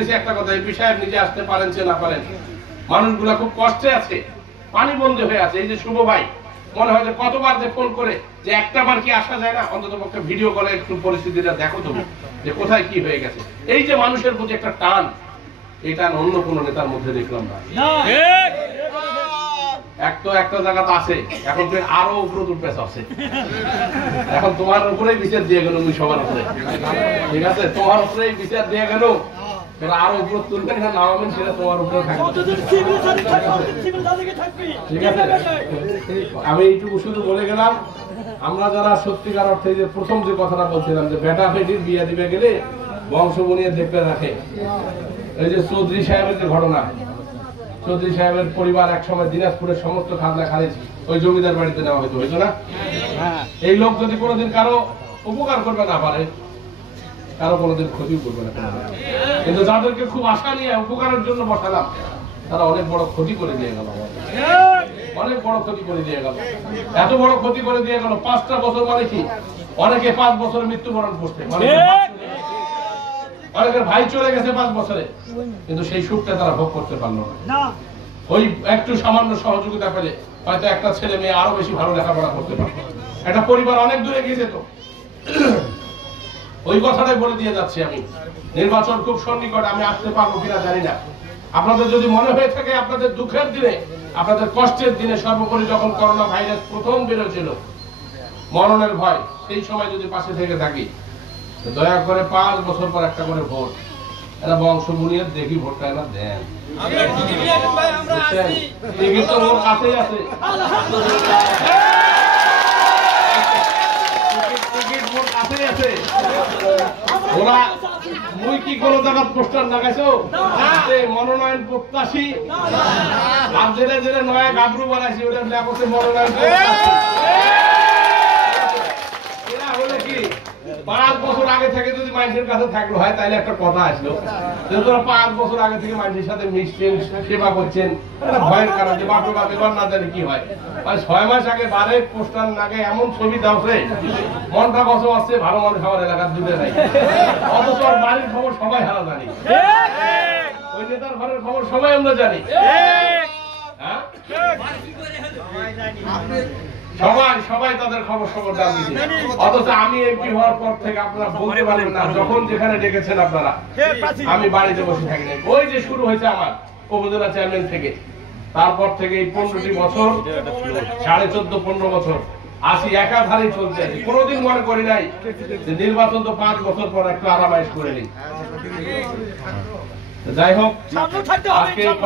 বলতেছি একটা কথা, এই বিষয়ে নিজে আসতে পারেন সে না পারেন, মানুষগুলা খুব কষ্টে আছে, পানি বন্ধ হয়ে আছে। এই যে শুভ ভাই মনে হয় যে কতবার যে ফোন করে যে একটা বার কি আসা যায় না, অন্তত পক্ষে ভিডিও কলে একটু পরিস্থিতিটা দেখো তুমি যে কোথায় কি হয়ে গেছে। এই যে মানুষের প্রতি একটা টান, এই টান অন্য কোন নেতার মধ্যে দেখলাম না। একটা জায়গাতে আছে, এখন তুই আরো উপরে উঠবে আছে, এখন তোমার উপরেই বিচার দিয়ে গেল, তুমি সবার উপরে, ঠিক আছে, তোমার উপরেই বিচার দিয়ে গেল, আরো উপরে তুলবেন না নামাবেন সেটা তোমার উপরে থাকবে, ঠিক আছে। আমি এইটুকু শুধু বলে গেলাম, আমরা যারা সত্যিকার অর্থে যে প্রথম যে কথাটা বলছিলাম যে বেটা বেটির বিয়ে দিবে গেলে বংশ বনিয়ে দেখতে রাখে, এই যে চৌধুরী সাহেবের যে ঘটনা, চৌধুরী সাহেবের পরিবার একসময় দিনাজপুরের সমস্ত খাজনা খারিজ ওই জমিদার বাড়িতে নেওয়া হইতো, হইতো না? এই লোক যদি কোনোদিন কারো উপকার করবে না পারে, কারো কোনোদিন ক্ষতিও করবে না, কিন্তু যাদেরকে খুব আশা নিয়ে উপকারের জন্য বসালাম তারা অনেক বড় ক্ষতি করে দিয়ে গেল, অনেক বড় ক্ষতি করে দিয়ে গেল। এত বড় ক্ষতি করে দিয়ে গেল, 5টা বছর মানে কি, অনেকে 5 বছরে মৃত্যুবরণ করতে, অনেকের ভাই চলে গেছে 5 বছরে, কিন্তু সেই সুখটা তারা ভোগ করতে পারলো না। ওই একটু সামান্য সহযোগিতা পেলে হয়তো একটা ছেলে মেয়ে আরো বেশি ভালো লেখাপড়া করতে পারতো, একটা পরিবার অনেক দূরে গিয়ে যেত। ওই কথাটাই বলে দিয়ে যাচ্ছি আমি, নির্বাচন খুব সন্নিকট, আমি আসতে পারবো কিনা জানি না। আপনাদের যদি মনে হয়ে থাকে আপনাদের দুঃখের দিনে, আপনাদের কষ্টের দিনে, সর্বোপরি যখন করোনা ভাইরাস প্রথম বেরোছিল, মরণের ভয়, সেই সময় যদি পাশে থেকে থাকি, দয়া করে 5 বছর পর একটা করে ভোট, এরা বংশ বুনিয়ে দেখি ভোটটা এরা দেন। টিকিট তো ওর কাছেই আছে, টিকিট ওর কাছেই আছে। ওরা মুই কি কোনো জায়গার পোস্টার লাগাইছো মনোনয়ন প্রত্যাশী, আর জেলে জেলে নয়া গাবরু বানাইছি ওটা লেখছে মনোনয়ন প্রত্যাশী। এরা হলো কি 5 বছর আগে থেকে যদি মানুষের কাছে থাকলো হয় তাহলে একটা কথা আসলো, তোরা 5 বছর আগে থেকে মানুষের সাথে মিশছেন, সেবা করছেন, ভয়ের কারণ যে বাপু বাপে না জানি কি হয়। 6 মাস আগে বারে পোস্টার নাগে এমন ছবি দাওছে, মনটা কষ্ট আছে, ভালো মানুষ আমার এলাকার দুধে নাই, অথচ বাড়ির খবর সবাই হারা জানি, ওই নেতার ঘরের খবর সবাই আমরা জানি, সবাই তাদের খবর দাম দিচ্ছে। অথচ আমি এমপি হওয়ার পর থেকে আপনারা বলতে পারবেন না, যখন যেখানে ডেকেছেন আপনারা, আমি বাড়িতে বসে থাকি নাই। ওই যে শুরু হয়েছে আমার উপজেলা চেয়ারম্যান থেকে, তারপর থেকে এই 15টি বছর, 14.5-15 বছর আসি একাধারেই চলতে আছি। কোনোদিন মনে করি নাই যে নির্বাচন তো 5 বছর পর একটু আরামাইশ করে নিই। যাই হোক, আজকে